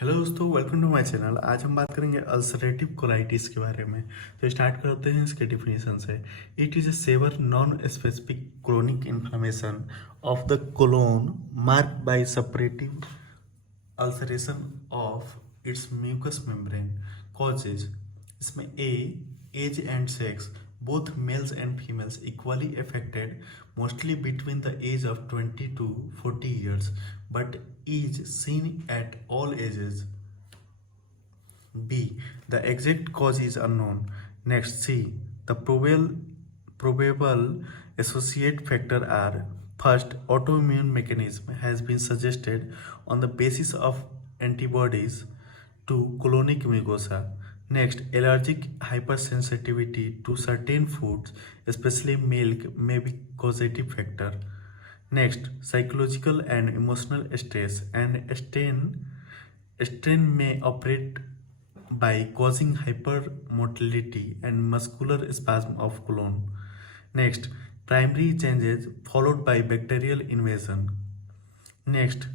Hello दोस्तों, welcome to my channel. आज हम बात करेंगे अल्सरेटिव कोलाइटिस के बारे में। तो स्टार्ट करते हैं इसके डिफिनीशन से। It is a severe non specific chronic inflammation of the colon marked by separative ulceration of its mucous membrane. Causes इसमें age and sex, both males and females equally affected, mostly between the age of 20 to 40 years, but is seen at all ages. B. The exact cause is unknown. Next, C. The probable associate factor are: first, autoimmune mechanism has been suggested on the basis of antibodies to colonic mucosa. Next, allergic hypersensitivity to certain foods, especially milk, may be causative factor. Next, psychological and emotional stress and strain may operate by causing hypermotility and muscular spasm of colon. Next, primary changes followed by bacterial invasion. Next,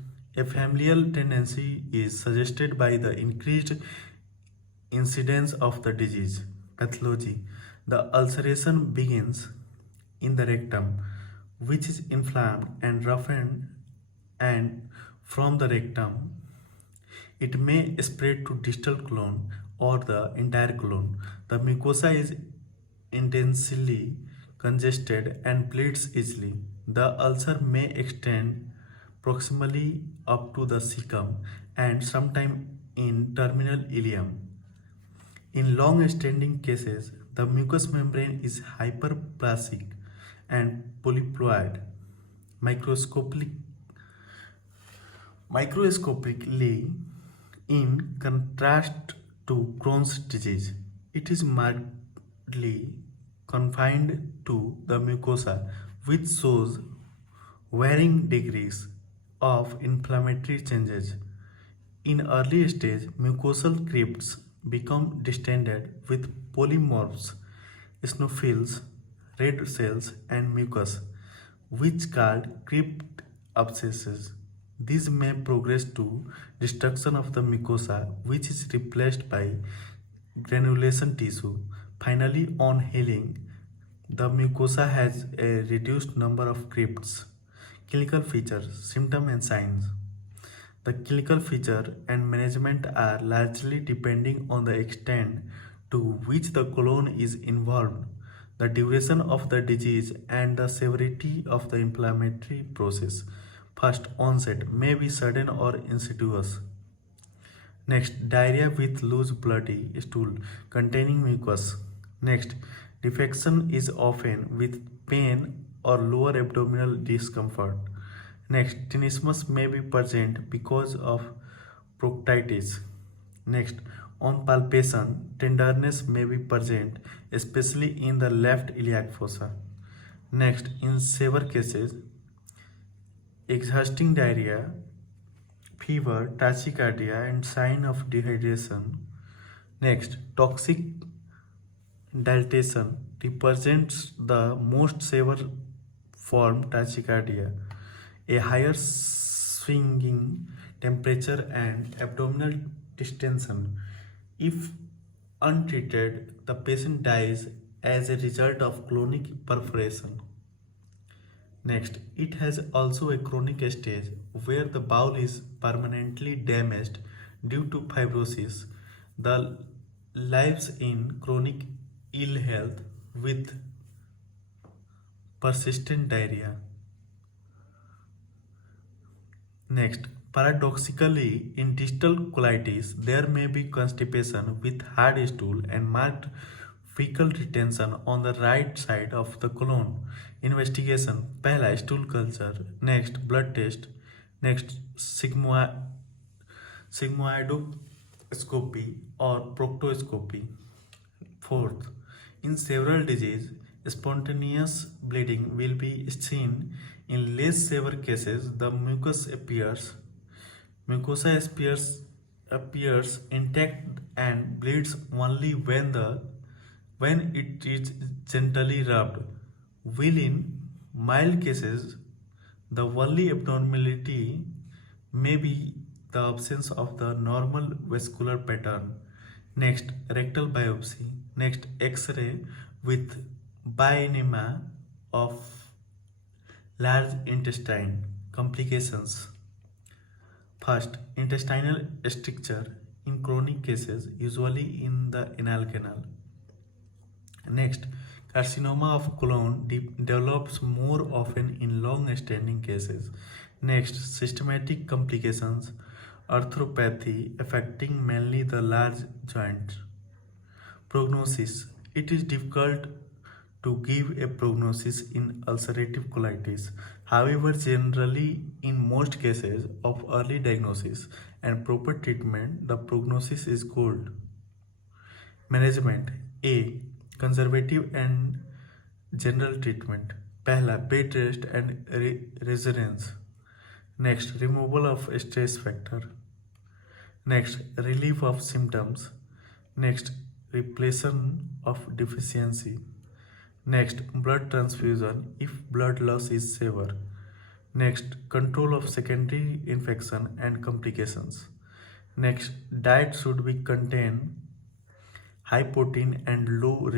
a familial tendency is suggested by the increased incidence of the disease. Pathology: the ulceration begins in the rectum, which is inflamed and roughened, and from the rectum it may spread to distal colon or the entire colon. The mucosa is intensely congested and bleeds easily. The ulcer may extend proximally up to the cecum and sometimes in terminal ileum. In long-standing cases, the mucous membrane is hyperplasic and polyploid. Microscopically, in contrast to Crohn's disease, it is mildly confined to the mucosa, which shows varying degrees of inflammatory changes. In early stage, mucosal crypts become distended with polymorphs, eosinophils, red cells, and mucus, which called crypt abscesses. These may progress to destruction of the mucosa, which is replaced by granulation tissue. Finally, on healing, the mucosa has a reduced number of crypts. Clinical features, symptoms, and signs. The clinical feature and management are largely depending on the extent to which the colon is involved, the duration of the disease, and the severity of the inflammatory process. First, onset may be sudden or insidious. Next, diarrhea with loose bloody stool containing mucus. Next, defecation is often with pain or lower abdominal discomfort. Next, tenesmus may be present because of proctitis. Next, on palpation, tenderness may be present, especially in the left iliac fossa. Next, in severe cases, exhausting diarrhea, fever, tachycardia, and sign of dehydration. Next, toxic dilatation represents the most severe form tachycardia. A higher swinging temperature and abdominal distension. If untreated, the patient dies as a result of colonic perforation. Next, it has also a chronic stage where the bowel is permanently damaged due to fibrosis. The lives in chronic ill health with persistent diarrhea. Next, paradoxically, in distal colitis, there may be constipation with hard stool and marked fecal retention on the right side of the colon. Investigation: पहला stool culture. Next, blood test. Next, sigmoidoscopy or proctoscopy. Fourth, in several diseases, spontaneous bleeding will be seen. In less severe cases, the mucosa appears intact and bleeds only when it is gently rubbed. While in mild cases, the only abnormality may be the absence of the normal vascular pattern. Next, rectal biopsy. Next, X-ray with bienema of large intestine. Complications. First, intestinal stricture in chronic cases, usually in the anal canal. Next, carcinoma of colon develops more often in long-standing cases. Next, systematic complications, arthropathy affecting mainly the large joints. Prognosis. It is difficult to give a prognosis in ulcerative colitis. However, generally, in most cases of early diagnosis and proper treatment, the prognosis is good. Management. A. Conservative and general treatment. पहला bed rest and residence. Next, removal of stress factor. Next, relief of symptoms. Next, repletion of deficiency. Next, blood transfusion if blood loss is severe. Next, control of secondary infection and complications. Next, diet should be contain high protein and low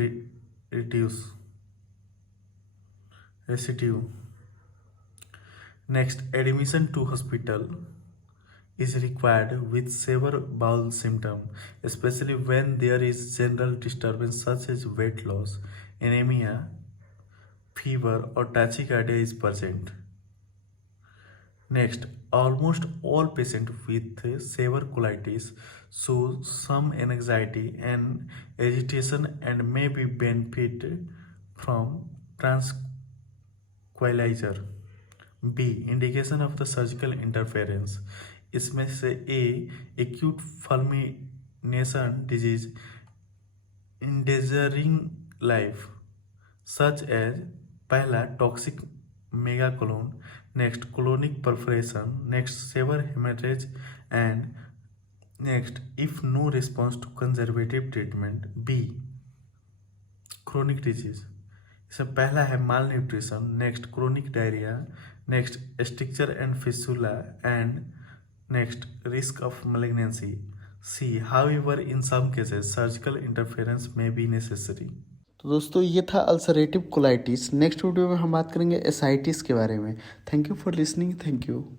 residue. Next, admission to hospital is required with severe bowel symptom, especially when there is general disturbance such as weight loss, anaemia, fever, or tachycardia is present. Next, almost all patients with severe colitis show some anxiety and agitation and may be benefit from tranquilizer. B. Indication of the surgical interference. इसमें से A. Acute fulmination disease endangering life such as पहला toxic megacolon. Next, colonic perforation. Next, severe hemorrhage. And next, if no response to conservative treatment. B. Chronic disease. इसमें पहला है malnutrition. Next, chronic diarrhea. Next, stricture and fistula. And next, risk of malignancy. C. However, in some cases, surgical interference may be necessary. तो दोस्तों ये था ulcerative colitis. Next video में हम बात करेंगे एसाइटिस के बारे में। Thank you for listening. Thank you.